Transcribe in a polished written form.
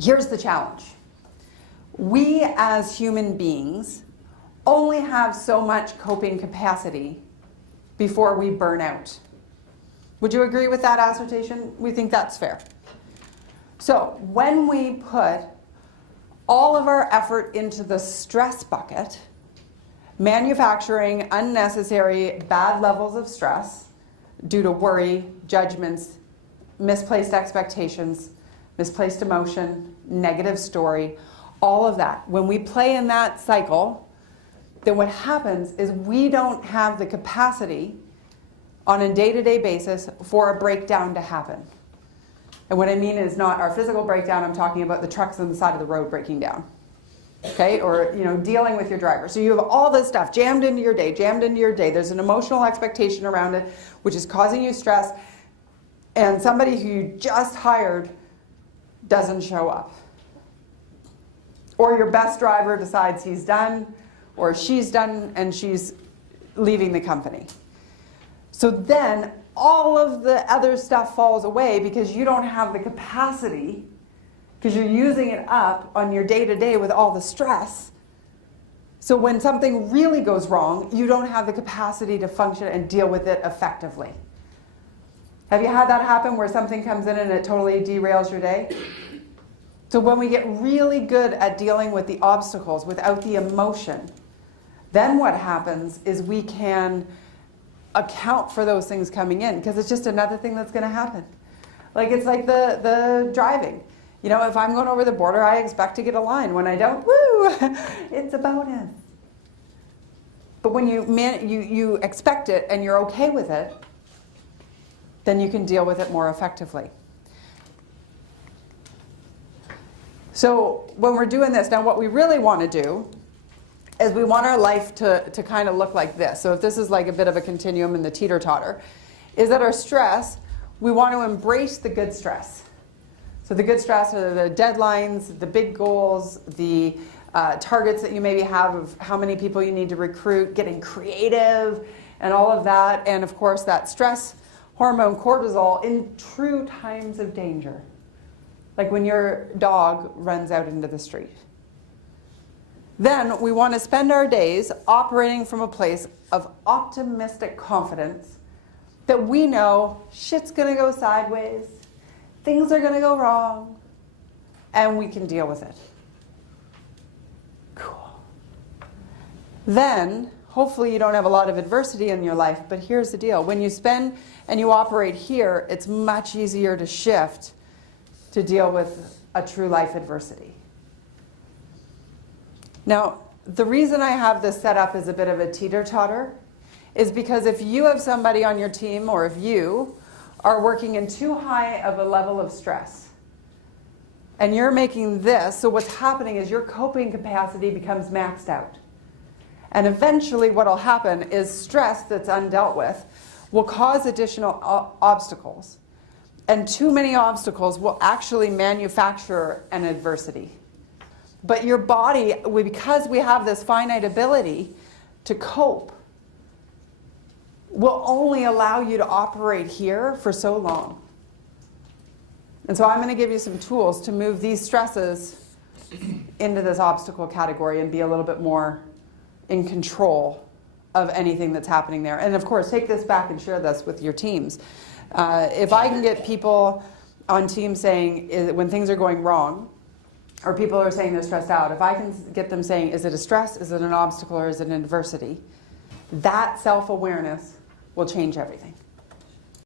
Here's the challenge. We as human beings only have so much coping capacity before we burn out. Would you agree with that assertion? We think that's fair. So when we put all of our effort into the stress bucket, manufacturing unnecessary bad levels of stress due to worry, judgments, misplaced expectations, misplaced emotion, negative story, all of that. When we play in that cycle, then what happens is we don't have the capacity on a day-to-day basis for a breakdown to happen. And what I mean is not our physical breakdown, I'm talking about the trucks on the side of the road breaking down. Okay, or dealing with your driver. So you have all this stuff jammed into your day. There's an emotional expectation around it, which is causing you stress. And somebody who you just hired doesn't show up. Or your best driver decides he's done, or she's done, and she's leaving the company. So then all of the other stuff falls away because you don't have the capacity, because you're using it up on your day-to-day with all the stress. So when something really goes wrong, you don't have the capacity to function and deal with it effectively. Have you had that happen where something comes in and it totally derails your day? So when we get really good at dealing with the obstacles without the emotion, then what happens is we can account for those things coming in, because it's just another thing that's going to happen. Like it's like the driving. If I'm going over the border, I expect to get a line. When I don't, woo, it's a bonus. But when you expect it and you're okay with it, then you can deal with it more effectively. So when we're doing this, now what we really want to do is we want our life to kind of look like this. So if this is like a bit of a continuum in the teeter-totter, is that our stress, we want to embrace the good stress. So the good stress are the deadlines, the big goals, the targets that you maybe have of how many people you need to recruit, getting creative, and all of that. And of course that stress hormone cortisol in true times of danger. Like when your dog runs out into the street. Then we want to spend our days operating from a place of optimistic confidence that we know shit's going to go sideways, things are going to go wrong, and we can deal with it. Cool. Then, hopefully you don't have a lot of adversity in your life, but here's the deal. When you spend and you operate here, it's much easier to shift to deal with a true life adversity. Now, the reason I have this set up as a bit of a teeter-totter is because if you have somebody on your team, or if you are working in too high of a level of stress, and you're making this, so what's happening is your coping capacity becomes maxed out. And eventually what will happen is stress that's undealt with will cause additional obstacles. And too many obstacles will actually manufacture an adversity. But your body, because we have this finite ability to cope, will only allow you to operate here for so long. And so I'm going to give you some tools to move these stresses into this obstacle category and be a little bit more in control of anything that's happening there. And of course, take this back and share this with your teams. If I can get people on teams saying when things are going wrong, or people are saying they're stressed out, if I can get them saying, is it a stress, is it an obstacle, or is it an adversity? That self-awareness will change everything.